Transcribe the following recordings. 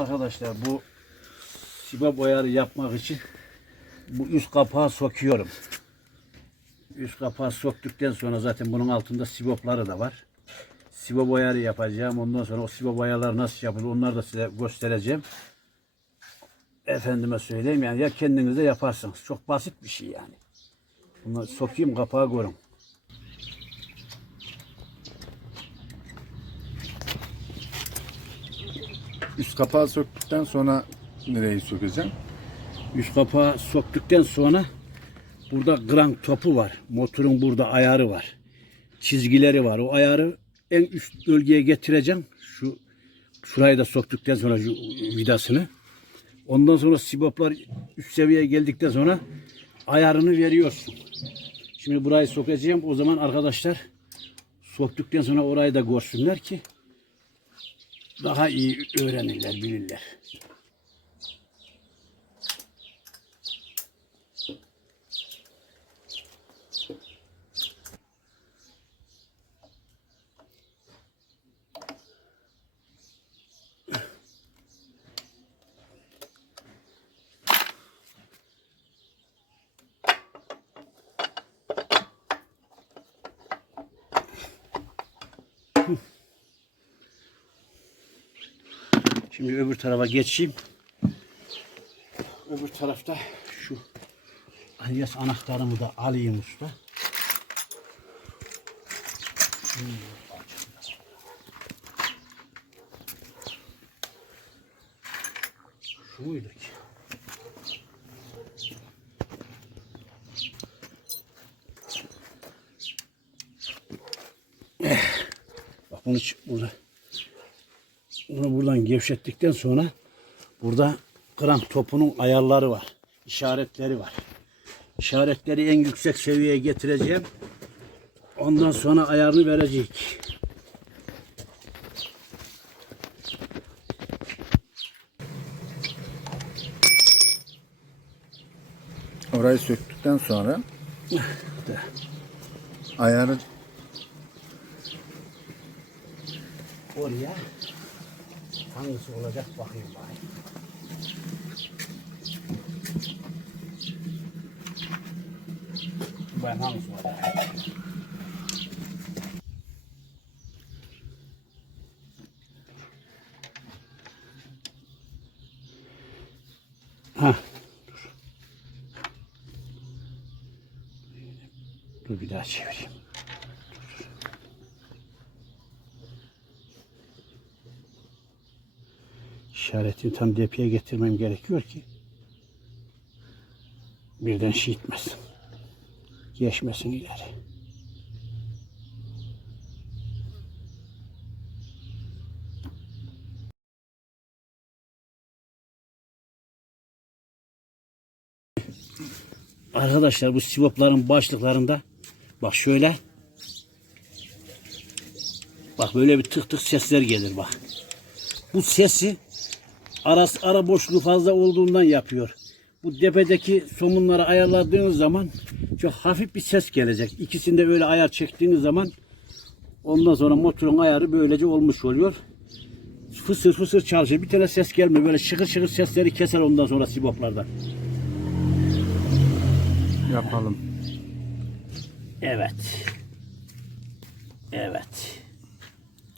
Arkadaşlar bu sibop boyarı yapmak için bu üst kapağı sokuyorum. Üst kapağı soktuktan sonra zaten bunun altında sibopları da var. Sibop boyarı yapacağım. Ondan sonra o sibop boyalar nasıl yapılır onları da size göstereceğim. Efendime söyleyeyim yani ya kendiniz de yaparsınız. Çok basit bir şey yani. Bunu sokayım kapağı görün. Üst kapağı söktükten sonra nereyi sökeceğim? Üst kapağı soktuktan sonra burada grank topu var. Motorun burada ayarı var. Çizgileri var. O ayarı en üst bölgeye getireceğim. Şu şurayı da soktuktan sonra şu vidasını. Ondan sonra siboplar üst seviyeye geldikten sonra ayarını veriyorsun. Şimdi burayı sokacağım. O zaman arkadaşlar soktuktan sonra orayı da görsünler ki daha iyi öğrenirler, bilirler. Şimdi öbür tarafa geçeyim. Öbür tarafta şu Alias anahtarımı da alayım usta. Şu muydu ki? Eh, Bak bunu burada bunu buradan gevşettikten sonra burada kran topunun ayarları var. işaretleri var. İşaretleri en yüksek seviyeye getireceğim. Ondan sonra ayarını verecek. Orayı söktükten sonra ayarı Oraya hangisi olacak bakayım bari. Ben hangisi olacak? Ha. Dur. Dur bir daha çevireyim. İşaretini tam depeye getirmem gerekiyor ki birden şey gitmesin. Geçmesin ileri. Arkadaşlar bu sivopların başlıklarında bak şöyle bak böyle bir tık tık sesler gelir bak. Bu sesi ara, ara boşluğu fazla olduğundan yapıyor. Bu tepedeki somunları ayarladığınız zaman çok hafif bir ses gelecek. İkisinde öyle ayar çektiğiniz zaman ondan sonra motorun ayarı böylece olmuş oluyor. Fısır fısır çalışır. Bir tane ses gelmiyor. Böyle şıkır şıkır sesleri keser ondan sonra siboplardan. yapalım. Evet. Evet.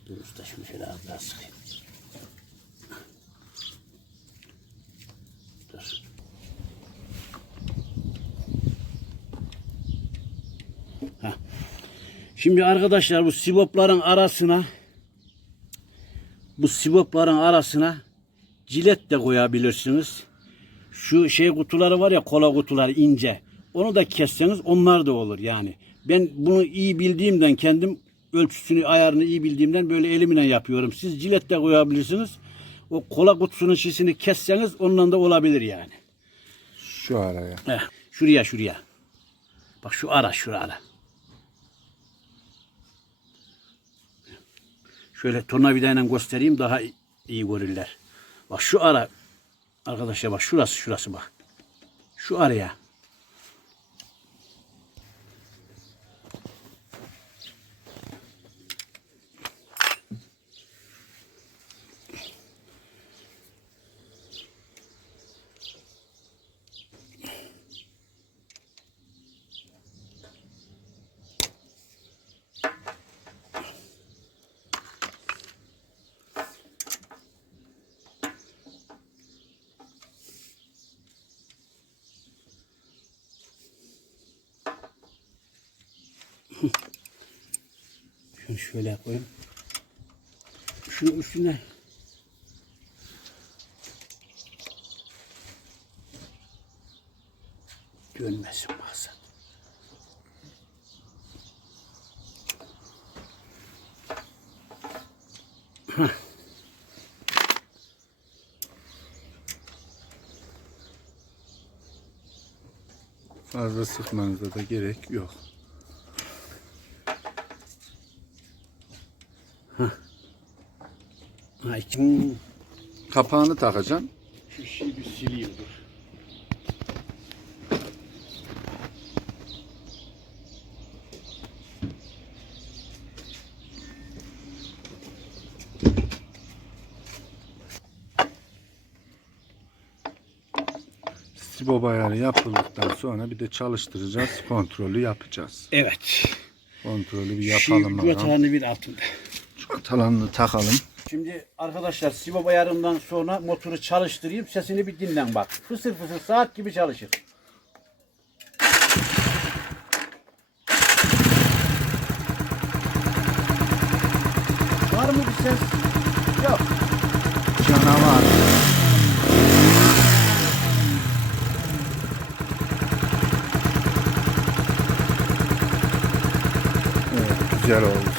Dur usta şunu şöyle az daha sıkayım. Heh. Şimdi arkadaşlar bu sibopların arasına bu sibopların arasına cilet de koyabilirsiniz. Şu şey kutuları var ya kola kutuları ince. Onu da kesseniz onlar da olur yani. Ben bunu iyi bildiğimden kendim ölçüsünü ayarını iyi bildiğimden böyle elimle yapıyorum. Siz cilet de koyabilirsiniz. O kola kutusunun şişini kesseniz ondan da olabilir yani. Şu araya. Heh, şuraya şuraya. Bak şu ara şu ara. Şöyle tornavidayla göstereyim daha iyi görürler. Bak şu ara arkadaşlar bak şurası şurası bak. Şu araya. Şunu şöyle koyayım. Şunun üstüne dönmesin bazen. Fazla sıkmanıza da gerek yok. Ha, iki- Kapağını takacaksın. Şu şeyi bir sileyim dur. Stibop ayarı yapıldıktan sonra bir de çalıştıracağız. Kontrolü yapacağız. Evet. Kontrolü bir Şu yapalım. götağını bir altında. Çatalanını takalım. Şimdi arkadaşlar Sibop ayarından sonra motoru çalıştırayım. Sesini bir dinlen bak. Fısır fısır saat gibi çalışır. Var mı bir ses? Yok. Canavar. Evet, güzel oldu.